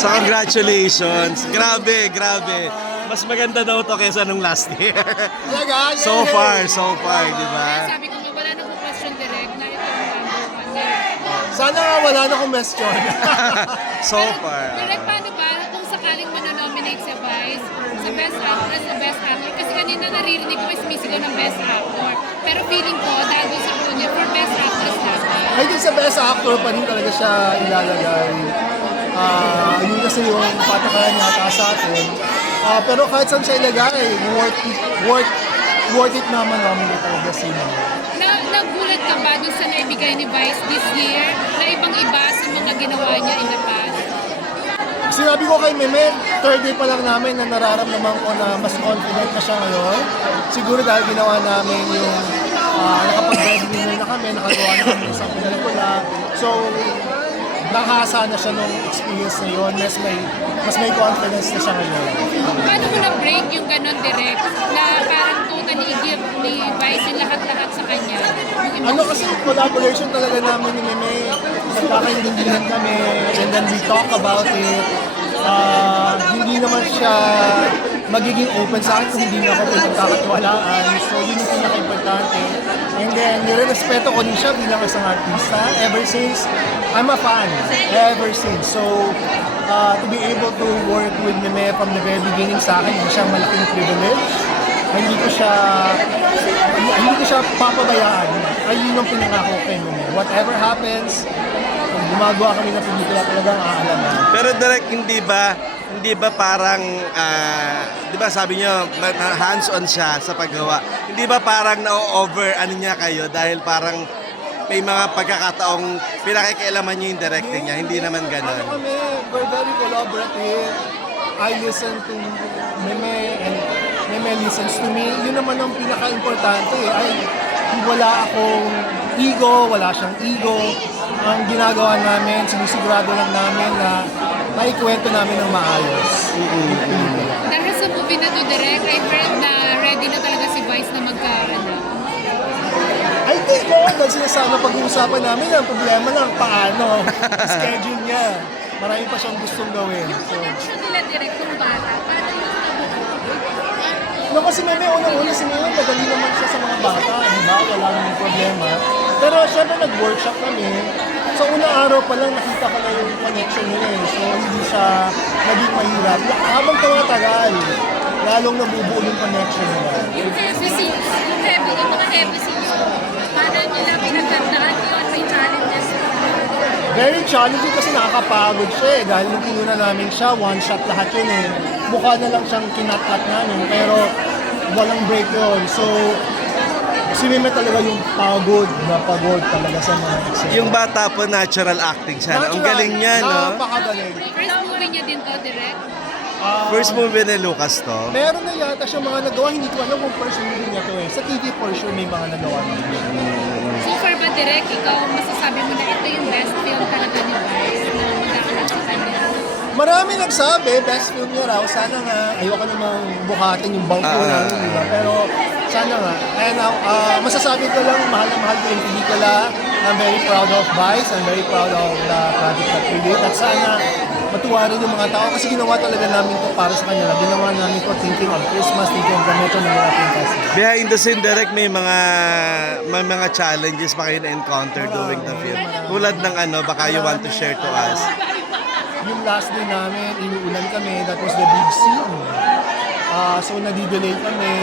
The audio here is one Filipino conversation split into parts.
So congratulations. Grabe, grabe. Mas maganda daw to kaysa nung last year. Talaga? So far, di ba? Sabi ko nga, wala na kong question direct na ito ang number one. Sana nga wala na akong question. So far. Direct, paano ba kung sakaling manonominate sa Vice, sa Best Actress o Best Actor? Kasi kanina naririnig ko is missing ng Best Actor. Pero feeling ko, dahil doon sa punya, for Best Actress dapat. Ay, din sa best actor pa rin talaga siya ilalagay. Yun kasi yung patakaran niya sa atin. Pero kahit saan siya ilagay, worth it naman nominate talaga sino. Nagulat ka ba dun sa naibigay ni Vice this year na ibang-iba sa mga ginawa niya in the past? Sinabi ko kay Meme, third day pa lang namin na nararamdaman ko na mas confident na siya ngayon. Siguro dahil ginawa namin yung nakapag-breadwinner na kami, nakagawa na kami sa pelikula. So, nakahasa na siya nung experience na yun. Mas may confidence na siya ngayon. Paano mo na-break yung ganon direct na parang totally i-give ni Vice yung lahat-lahat sa kanya? Ano kasi collaboration talaga namin ni Meme. Nagkakaintindihan kami and then we talk about it. Hindi naman siya magiging open sa akin kung hindi na ako pagkakatiwalaan. So yun yung pinaka-importante. And then nire-respeto ko din siya bilang isang artista ever since I'm a fan. Ever since. So to be able to work with Meme from the very beginning sa akin, hindi siya malaking privilege. Hindi ko siya papabayaan. Ayun yung pinangako kay Meme. Whatever happens, kung gumagawa kami ng pelikula talagang aalaman. Pero direct, hindi ba parang, di ba sabi niyo, hands-on siya sa paggawa. Hindi ba parang na-over niya kayo dahil parang may mga pagkakataong pinakikialaman niyo yung directing niya, hindi naman gano'n. Ano kami, we're very collaborative. I listen to Meme and Meme listens to me. Yun naman ang pinaka-importante. Wala akong ego, wala siyang ego. Ang ginagawa namin, sinisigurado lang namin na maikwento namin ng maayos. Dahil sa movie na to direct, I heard na ready na talaga si Vice na magka-anak. I think dahil sinasama pag-uusapan namin, ang problema lang paano, schedule niya. Marami pa siyang gustong gawin. So, Connection nila direct ng bata, paano yung no, kasi Meme, unang-una si Meme, madali naman siya sa mga bata, di ba? Wala namang problema. Pero syempre nag-workshop kami. So unang araw pa lang nakita ko na yung connection nila eh. So hindi siya naging mahirap. Habang tumatagal, lalong nabubuo yung connection nila. Yung heavy scenes, yung mga heavy scenes, paano nila pinagandaan yun, may challenges? Very challenging kasi nakakapagod siya eh. Dahil nung pinuna namin siya, one shot lahat yun eh. Mukha na lang siyang kinat-cut namin. Pero walang break yun. So, si Meme talaga yung pagod talaga sa mga eksena. Yung bata po, natural acting siya. Ang galing niya, no? Napakagaling. First movie niya din to direct. First movie ni Lucas to. Meron na yata siya mga nagawa, hindi ko alam kung first movie niya to eh. Sa TV for sure may mga nagawa niya. So far ba direct, ikaw masasabi mo na ito yung best film talaga ni Vice na magkakaroon sa kanya? Marami nagsabi, best film niya raw. Sana nga, ayoko namang buhatin yung bangko namin, di ba? Pero sana nga. And masasabi ko lang, mahal na mahal ko yung pelikula. I'm very proud of Vice. I'm very proud of the project that we did. At sana matuwa rin yung mga tao kasi ginawa talaga namin to para sa kanila. Ginawa namin to thinking of Christmas, thinking of the Metro Manila Film Festival. Behind the scene direct, may mga challenges pa kayo na-encounter doing the film. Tulad ng baka you want to share to us. Yung last day namin, inuulan kami. That was the big scene. So nadidelay kami.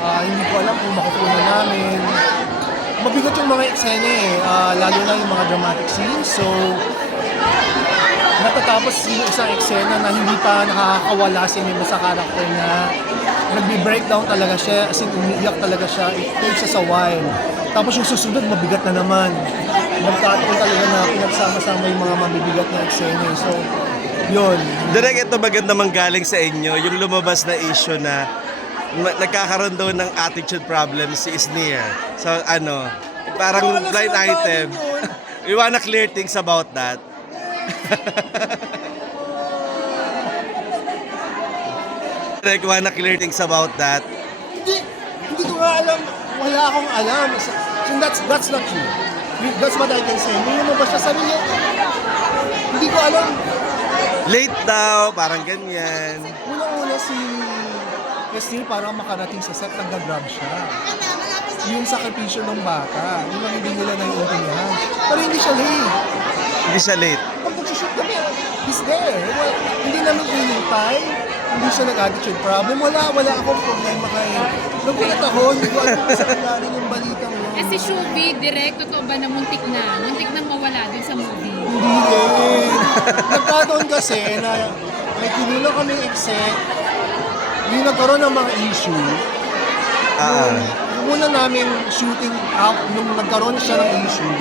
Hindi ko alam kung makukuha namin. Mabigat yung mga eksena eh. Lalo na yung mga dramatic scenes. So natatapos yung isang eksena na hindi pa nakakawala si Meme sa karakter niya. Nagbi-breakdown talaga siya, as in umiiyak talaga siya. It takes us a while. Tapos yung susunod, mabigat na naman. Nagkataon talaga na pinagsama-sama yung mga mabibigat na eksena. So, yun. Direk, ito maganda manggaling sa inyo, yung lumabas na issue na nagkakaroon daw ng attitude problem si Isnir. So, parang blind item. We wanna clear things about that. Direk, wanna clear things about that. Hindi ko nga alam. Wala akong alam. So that's not true. That's what I can say. May lumabas siya, sabi niya, hindi ko alam. Late daw, parang ganyan. Unang-una si Christine parang makarating sa set, nag-grab siya. Yung sakripisyo ng bata, yung mga hindi nila naiintindihan. Pero hindi siya late. Hindi siya late. Pag nag-shoot kami, he's there. Well, hindi namin hinintay. Hindi siya nag-attitude problem. Wala akong problema kay... Nagulat ako, hindi ko alam kung saan nangyari yung balitang yun. Eh si Shubi, direct, totoo ba na muntik nang mawala dun sa movie? Hindi eh. Nagkataon kasi na may kinulang kaming exec, yung nagkaroon ng mga issue, yung muna namin shooting out, nung nagkaroon siya ng issue,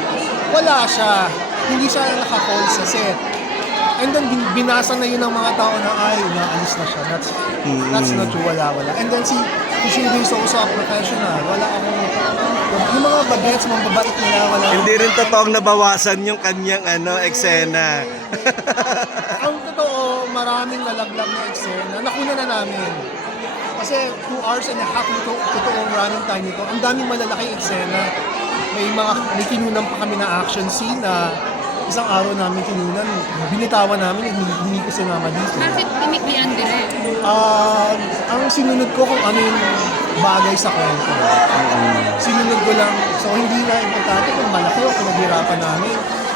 wala siya. Hindi siya naka-call sa set. And then binasa na yun ng mga tao na ay, naalis na siya. That's not true. Wala. And then si Shubi is also a professional. Wala akong, yung mga bagets, mga babait nila, wala. Hindi rin totoong nabawasan yung kanyang eksena. Ang totoo, maraming nalaglag na eksena. Nakuna na namin. Kasi 2 hours and a half nito, totoong running time nito. Ang daming malalaking eksena. May kinunan pa kami na action scene na isang araw namin kinunan. Binitawan namin, hindi ko sinama dito. Bakit piniklian direct? Ang sinunod ko kung ano yung bagay sa kwento. Sinunod ko lang. So hindi na importante kung malaki o kung naghirapan namin.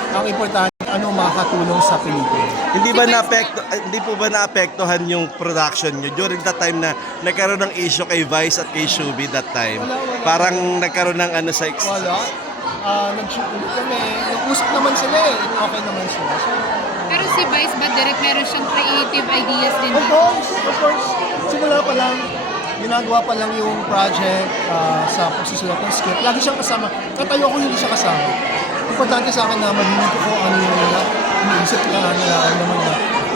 Ang importante, ano makakatulong sa pelikula. Hindi po ba naapektuhan yung production nyo during that time na nagkaroon ng issue kay Vice at kay Shubi that time? Wala. Parang nagkaroon ng sa Wala. Nag-shoot ulit kami. Nag-usap naman sila eh. Okay naman sila. So, Pero si Vice ba direct meron siyang creative ideas din of ba? course. Simula pa lang, ginagawa pa lang yung project sa pagsusulat ng script. Lagi siyang kasama. Kahit ayoko hindi siya kasama. Importante sa akin na mag-inito ko ano yung iniisip na naman niya.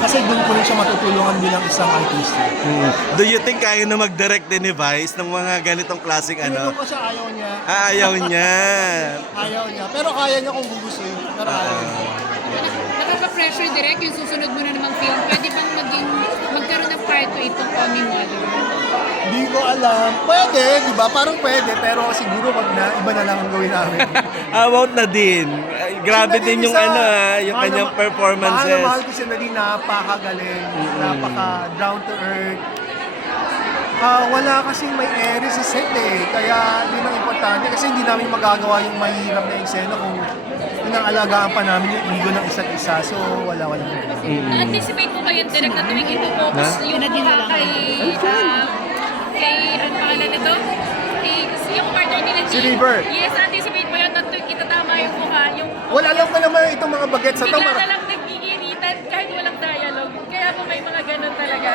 Kasi doon ko rin siya matutulungan bilang isang artista. Do you think kaya na mag-direct din ni Vice ng mga ganitong klaseng Tinanong ko siya, ayaw niya. Ayaw niya. Ayaw niya. Pero kaya niya kung gugustuhin. Pero ayaw niya. Nakaka-pressure direct yung susunod mo na namang film. Pwede bang magkaroon ng part 2 itong Coming Mother? Hindi ko alam. Pwede, di ba? Parang pwede. Pero siguro wag na. Iba na lang ang gawin namin. About na din. Grabe din yung yung kanyang performances. Mahal ko si Nadine, napakagaling. Napaka down to earth. Wala kasing may ere sa set eh. Kaya yun ang importante. Kasi hindi namin magagawa yung mahirap na eksena kung inaalagaan pa namin yung ego ng isa't isa. So wala. Na-anticipate mo ba yun direct na tuwing ito-focus yung mukha kay ano pangalan nito? Yung partner nila Si River. Yes, anticipate mo yun na tuwing itatama yung mukha. Wala lang pa naman itong mga bagets sa Bigla na lang nag-iiritan kahit walang dialogue. Kaya po may mga ganun talaga.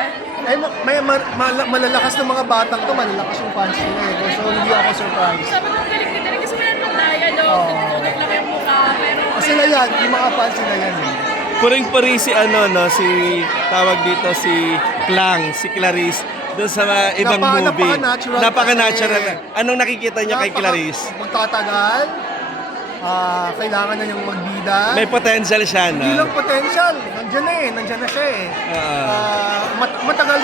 Malalakas ng mga batang to, malalakas yung fans nila eh. So hindi ako surprised. Sabi ko galing na direct kasi wala namang dialogue. Nagtutunog lang yung mukha. Pero Sila yan, yung mga fans nila yan eh. Puring-puri si si tawag dito si Klang, si Clarice doon sa mga ibang movie. Napaka-natural kasi. Anong nakikita niyo kay Clarice? Magtatagal, kailangan na niyang magbida. May potential siya, Hindi no? lang potential, nandiyan na siya eh. Matagal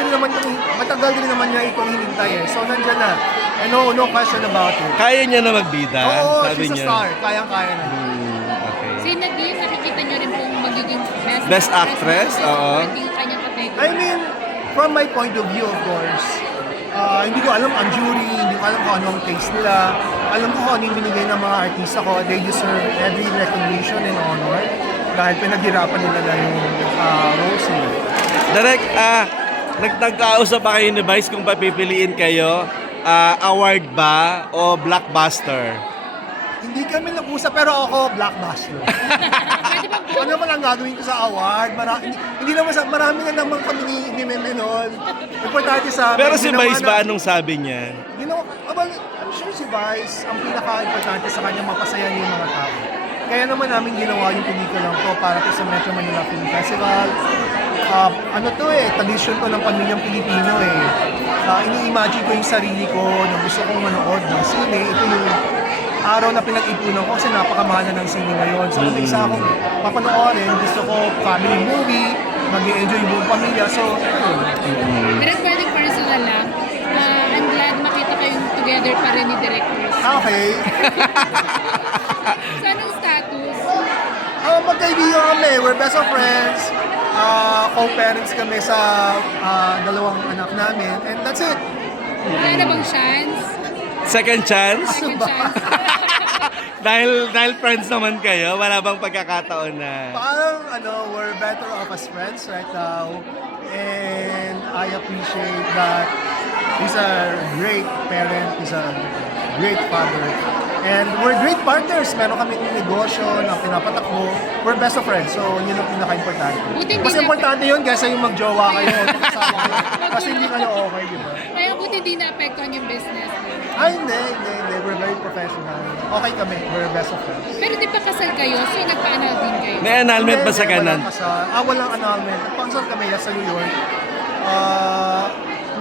din naman niya itong hinintay eh. So nandiyan na. And no question about it. Kaya niya na magbida, Oo, sabi she's a niya. star. Kayang-kaya na. Okay. Si Nadine, nakikita niyo rin pong magiging Best actress, oo. Hindi yung kanyang category. I mean, from my point of view, of course, hindi ko alam ang jury, hindi ko alam kung anong taste nila. Alam ko kung ano yung binigay ng mga artista ko. They deserve every recognition and honor dahil pinaghirapan nila na yung roles nila. Direct, nagkausap pa kayo ni Vice kung papipiliin kayo, award ba o blockbuster? Hindi kami nag-usap pero ako blockbuster. Ano naman ang gagawin ko sa award? Hindi naman marami na naman kami ni Memenon. Importante sa Pero si Vice ba, anong sabi niya? I'm sure si Vice, ang pinaka-importante sa kanya mapasaya niya yung mga tao. Kaya naman namin ginawa yung pelikula ko para sa Metro Manila Film Festival. Tradition to ng pamilyang Pilipino eh. Ini-imagine ko yung sarili ko na gusto kong manood ng sine. Ito yung araw na pinag-ipunan ko kasi napakamahal na ng sine ngayon. So kung isa akong papanoorin, gusto ko family movie, mag-i-enjoy yung buong pamilya. So, yun. Direct pwedeng personal lang. I'm glad makita kayong together pa rin ni Direct Chris. Okay. So anong status? Magkaibigan kami. We're best of friends. co-parents kami sa dalawang anak namin. And that's it. Wala na bang chance? Second chance? Second chance? dahil friends naman kayo, wala bang pagkakataon na... Parang we're better off as friends right now. And I appreciate that he's a great parent, he's a great father. And we're great partners. Meron kaming negosyo na pinapatakbo. We're best of friends. So, yun ang pinaka-importante. Buti hindi Mas na- importante yun kaysa yung magjowa kayo. magkasama kayo. Kasi hindi kayo okay, di ba? Kaya buti hindi na-apektuhan yung business. Hindi. We're very professional. Okay kami. We're best of friends. Pero di ba kasal kayo? So nagpa-annul din kayo? May annulment ba sa kanan? Walang annulment. Nagpangsal kami sa New York.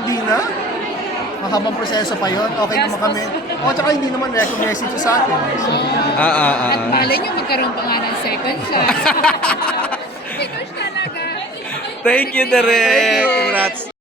Hindi na. Mahabang proseso pa yun. Okay naman kami. Tsaka hindi naman recognize ito sa atin. So, At malay nyo magkaroon pa nga ng second chance. Pinush talaga. Thank you, Derek. Congrats.